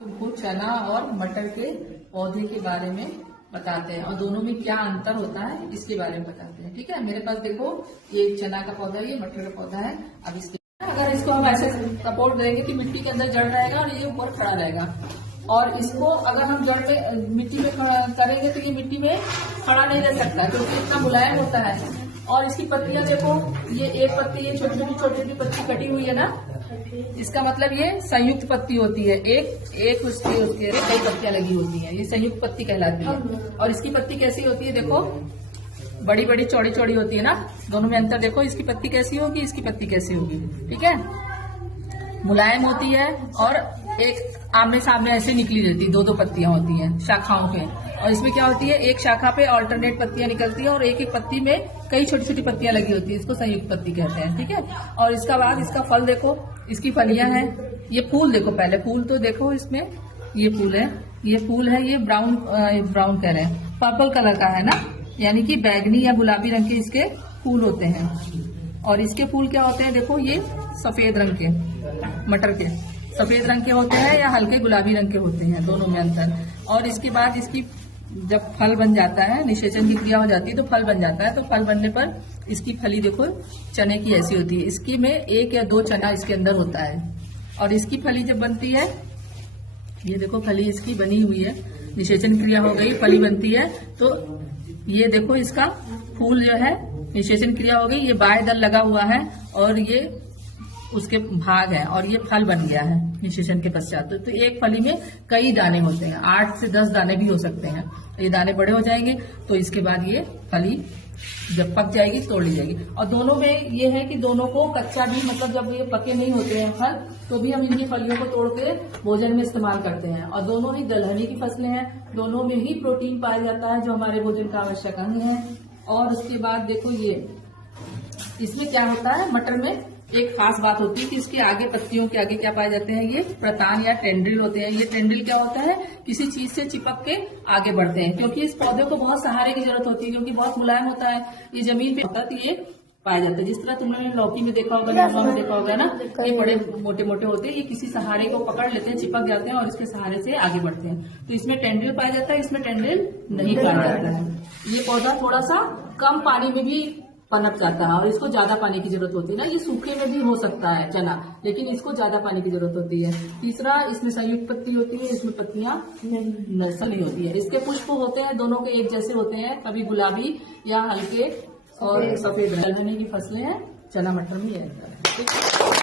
तुमको चना और मटर के पौधे के बारे में बताते हैं और दोनों में क्या अंतर होता है इसके बारे में बताते हैं। ठीक है, मेरे पास देखो ये चना का पौधा है, ये मटर का पौधा है। अब इसके अगर इसको हम ऐसे सपोर्ट देंगे कि मिट्टी के अंदर जड़ रहेगा और ये ऊपर खड़ा रहेगा, और इसको अगर हम जड़ में मिट्टी में करेंगे तो ये मिट्टी में खड़ा नहीं रह सकता क्योंकि इतना मुलायम होता है। और इसकी पत्तियां देखो, ये एक पत्ती, ये छोटी छोटी पत्ती कटी हुई है ना, इसका मतलब ये संयुक्त पत्ती होती है। एक उसके कई पत्तियां लगी होती हैं, ये संयुक्त पत्ती कहलाती है। और इसकी पत्ती कैसी होती है देखो, बड़ी बड़ी चौड़ी चौड़ी होती है ना। दोनों में अंतर देखो, इसकी पत्ती कैसी होगी, इसकी पत्ती कैसी होगी। ठीक है, मुलायम होती है और एक आमने सामने ऐसे निकली रहती, दो पत्तियां होती हैं शाखाओं के। और इसमें क्या होती है, एक शाखा पे अल्टरनेट पत्तियां निकलती हैं और एक एक पत्ती में कई छोटी छोटी पत्तियां लगी होती है, इसको संयुक्त पत्ती कहते हैं। ठीक है, और इसका बाद इसका फल देखो, इसकी फलियां हैं। ये फूल देखो, पहले फूल तो देखो, इसमें ये फूल है, ये ब्राउन कह रहे हैं, पर्पल कलर का है ना, यानी कि बैगनी या गुलाबी रंग के इसके फूल होते हैं। और इसके फूल क्या होते हैं देखो, ये सफेद रंग के, मटर के सफेद रंग के होते हैं या हल्के गुलाबी रंग के होते हैं, दोनों में अंतर। और इसके बाद इसकी जब फल बन जाता है, निषेचन की क्रिया हो जाती है तो फल बन जाता है। तो फल बनने पर इसकी फली देखो चने की ऐसी होती है, इसकी में एक या दो चना इसके अंदर होता है। और इसकी फली जब बनती है, ये देखो फली इसकी बनी हुई है, निषेचन क्रिया हो गई, फली बनती है। तो ये देखो इसका फूल जो है, निषेचन क्रिया हो गई, ये बाएं दल लगा हुआ है और ये उसके भाग है और ये फल बन गया है निषेचन के पश्चात। तो एक फली में कई दाने होते हैं, 8 से 10 दाने भी हो सकते हैं। ये दाने बड़े हो जाएंगे तो इसके बाद ये फली जब पक जाएगी तोड़ ली जाएगी। और दोनों में ये है कि दोनों को कच्चा भी, मतलब जब ये पके नहीं होते हैं फल, तो भी हम इनकी फलियों को तोड़ के भोजन में इस्तेमाल करते हैं। और दोनों ही दलहनी की फसलें हैं, दोनों में ही प्रोटीन पाया जाता है जो हमारे भोजन का आवश्यक अंग है। और उसके बाद देखो ये इसमें क्या होता है, मटर में एक खास बात होती है कि इसके आगे, पत्तियों के आगे क्या पाए जाते हैं, ये प्रतान या टेंड्रिल होते हैं। ये टेंड्रिल क्या होता है, किसी चीज से चिपक के आगे बढ़ते हैं, क्योंकि इस पौधे को बहुत सहारे की जरूरत होती है, क्योंकि बहुत मुलायम होता है, ये जमीन पे होता है, तो ये पाया जाता है। जिस तरह तुमने लौकी में देखा होगा, लौका में देखा होगा ना, ये बड़े मोटे मोटे होते हैं, ये किसी सहारे को पकड़ लेते हैं, चिपक जाते हैं और इसके सहारे से आगे बढ़ते हैं। तो इसमें टेंड्रिल पाया जाता है, इसमें टेंड्रिल नहीं पाया जाता है। ये पौधा थोड़ा सा कम पानी में भी पनप जाता है और इसको ज्यादा पानी की जरूरत होती है ना। ये सूखे में भी हो सकता है चना, लेकिन इसको ज्यादा पानी की जरूरत होती है। तीसरा, इसमें संयुक्त पत्ती होती है, इसमें पत्तियां नसली होती है। इसके पुष्प होते हैं, दोनों के एक जैसे होते हैं, कभी गुलाबी या हल्के और सफेद। दलहनी की फसलें हैं, चना मटर में ये अंतर है।